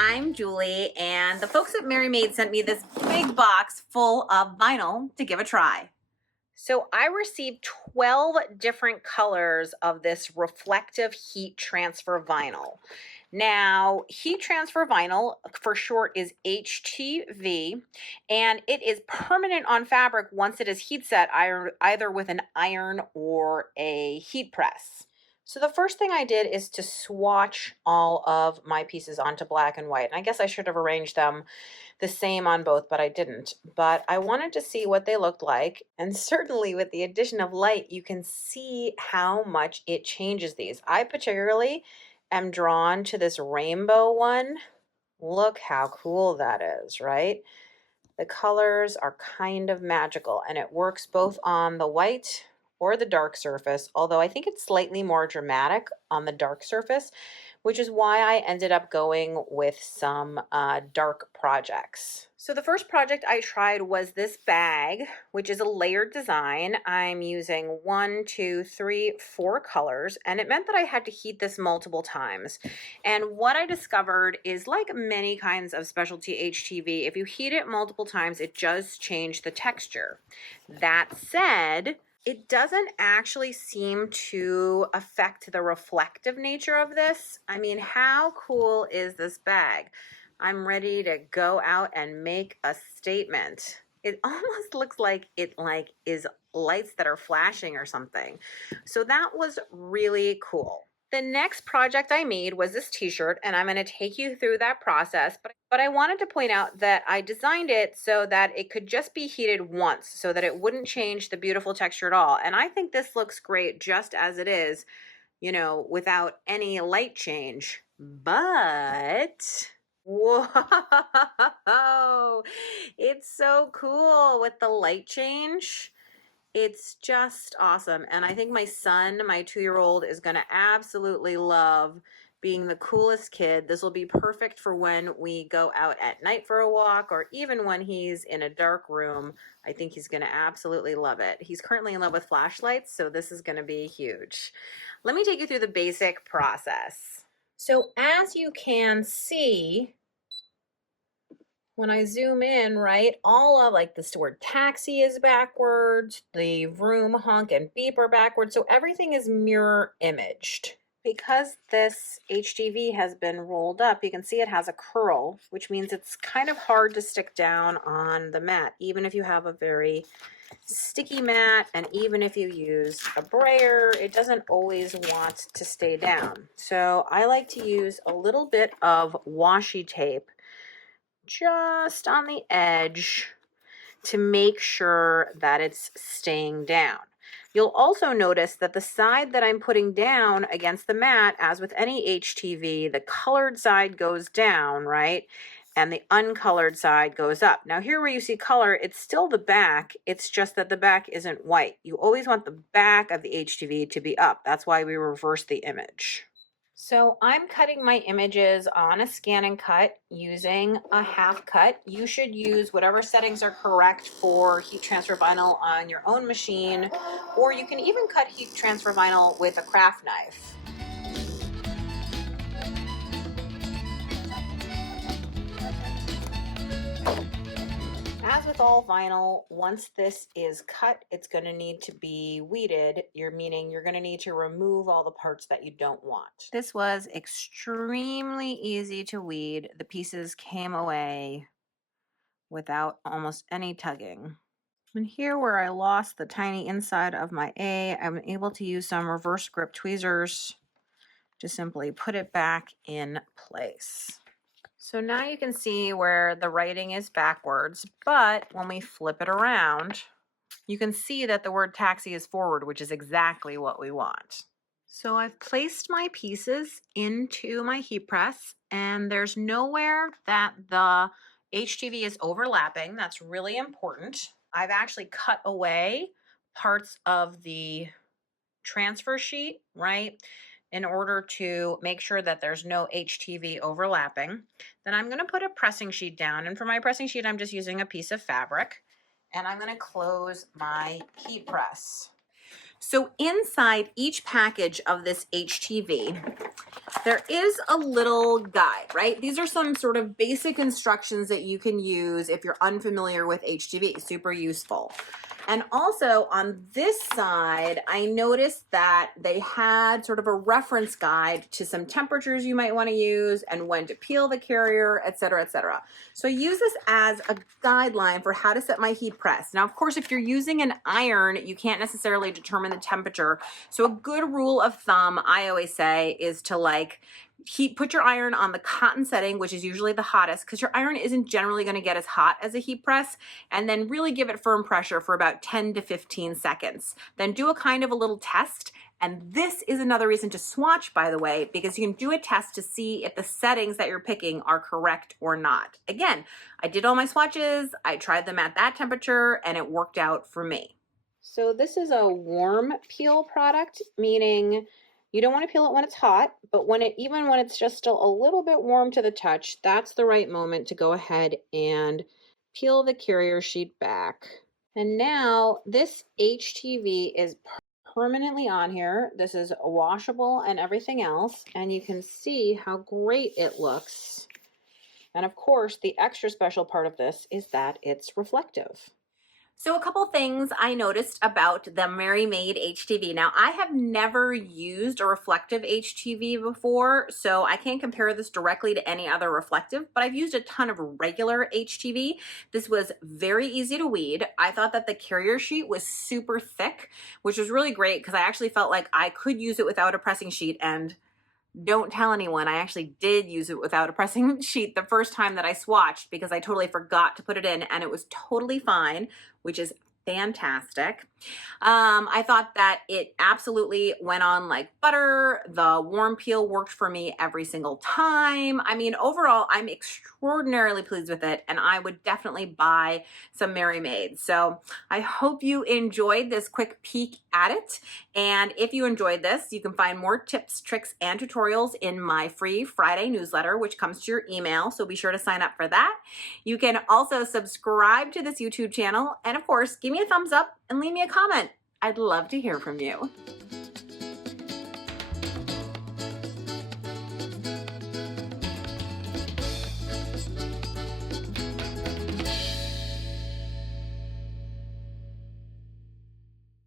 I'm Julie, and the folks at MerryMade sent me this big box full of vinyl to give a try. So I received 12 different colors of this reflective heat transfer vinyl. Now, heat transfer vinyl for short is HTV, and it is permanent on fabric once it is heat set either with an iron or a heat press. So the first thing I did is to swatch all of my pieces onto black and white. And I guess I should have arranged them the same on both, but I didn't. But I wanted to see what they looked like. And certainly with the addition of light, you can see how much it changes these. I particularly am drawn to this rainbow one. Look how cool that is, right? The colors are kind of magical, and it works both on the white or the dark surface, although I think it's slightly more dramatic on the dark surface, which is why I ended up going with some dark projects. So the first project I tried was this bag, which is a layered design. I'm using 1, 2, 3, 4 colors, and it meant that I had to heat this multiple times. And what I discovered is, like many kinds of specialty HTV, if you heat it multiple times, it does change the texture. That said, it doesn't actually seem to affect the reflective nature of this. I mean, how cool is this bag? I'm ready to go out and make a statement. It almost looks like it is lights that are flashing or something. So that was really cool. The next project I made was this t-shirt, and I'm going to take you through that process, but I wanted to point out that I designed it so that it could just be heated once so that it wouldn't change the beautiful texture at all. And I think this looks great just as it is, you know, without any light change. But whoa, it's so cool with the light change. It's just awesome. And I think my son, my 2-year-old, is going to absolutely love being the coolest kid. This will be perfect for when we go out at night for a walk, or even when he's in a dark room. I think he's going to absolutely love it. He's currently in love with flashlights, so this is going to be huge. Let me take you through the basic process. So as you can see, when I zoom in, right, all of like this word taxi is backwards, the vroom, honk, and beep are backwards, so everything is mirror imaged. Because this HTV has been rolled up, you can see it has a curl, which means it's kind of hard to stick down on the mat, even if you have a very sticky mat, and even if you use a brayer, it doesn't always want to stay down. So I like to use a little bit of washi tape just on the edge to make sure that it's staying down. You'll also notice that the side that I'm putting down against the mat, as with any HTV, the colored side goes down, right? And the uncolored side goes up. Now here where you see color, it's still the back, it's just that the back isn't white. You always want the back of the HTV to be up. That's why we reverse the image. So I'm cutting my images on a scan and cut using a half cut. You should use whatever settings are correct for heat transfer vinyl on your own machine, or you can even cut heat transfer vinyl with a craft knife. As with all vinyl, once this is cut, it's going to need to be weeded, meaning you're going to need to remove all the parts that you don't want. This was extremely easy to weed. The pieces came away without almost any tugging. And here where I lost the tiny inside of my A, I'm able to use some reverse grip tweezers to simply put it back in place. So now you can see where the writing is backwards, but when we flip it around, you can see that the word taxi is forward, which is exactly what we want. So I've placed my pieces into my heat press, and there's nowhere that the HTV is overlapping. That's really important. I've actually cut away parts of the transfer sheet, right, in order to make sure that there's no HTV overlapping. Then I'm going to put a pressing sheet down, and for my pressing sheet I'm just using a piece of fabric, and I'm going to close my heat press. So inside each package of this HTV, there is a little guide, right? These are some sort of basic instructions that you can use if you're unfamiliar with HTV, super useful. And also on this side, I noticed that they had sort of a reference guide to some temperatures you might want to use and when to peel the carrier, et cetera, et cetera. So I use this as a guideline for how to set my heat press. Now, of course, if you're using an iron, you can't necessarily determine the temperature. So a good rule of thumb, I always say, is to put your iron on the cotton setting, which is usually the hottest, because your iron isn't generally going to get as hot as a heat press, and then really give it firm pressure for about 10 to 15 seconds. Then do a kind of a little test. And this is another reason to swatch, by the way, because you can do a test to see if the settings that you're picking are correct or not. Again, I did all my swatches, I tried them at that temperature, and it worked out for me. So this is a warm peel product, meaning you don't want to peel it when it's hot, but even when it's just still a little bit warm to the touch, that's the right moment to go ahead and peel the carrier sheet back. And now this HTV is permanently on here. This is washable and everything else, and you can see how great it looks. And of course, the extra special part of this is that it's reflective. So a couple things I noticed about the MerryMade HTV. Now, I have never used a reflective HTV before, so I can't compare this directly to any other reflective, but I've used a ton of regular HTV. This was very easy to weed. I thought that the carrier sheet was super thick, which was really great because I actually felt like I could use it without a pressing sheet, and don't tell anyone, I actually did use it without a pressing sheet the first time that I swatched because I totally forgot to put it in, and it was totally fine, which is fantastic. I thought that it absolutely went on like butter. The warm peel worked for me every single time. I mean, overall, I'm extraordinarily pleased with it, and I would definitely buy some MerryMade. So I hope you enjoyed this quick peek at it. And if you enjoyed this, you can find more tips, tricks, and tutorials in my free Friday newsletter, which comes to your email. So be sure to sign up for that. You can also subscribe to this YouTube channel. And of course, give me a thumbs up and leave me a comment. I'd love to hear from you.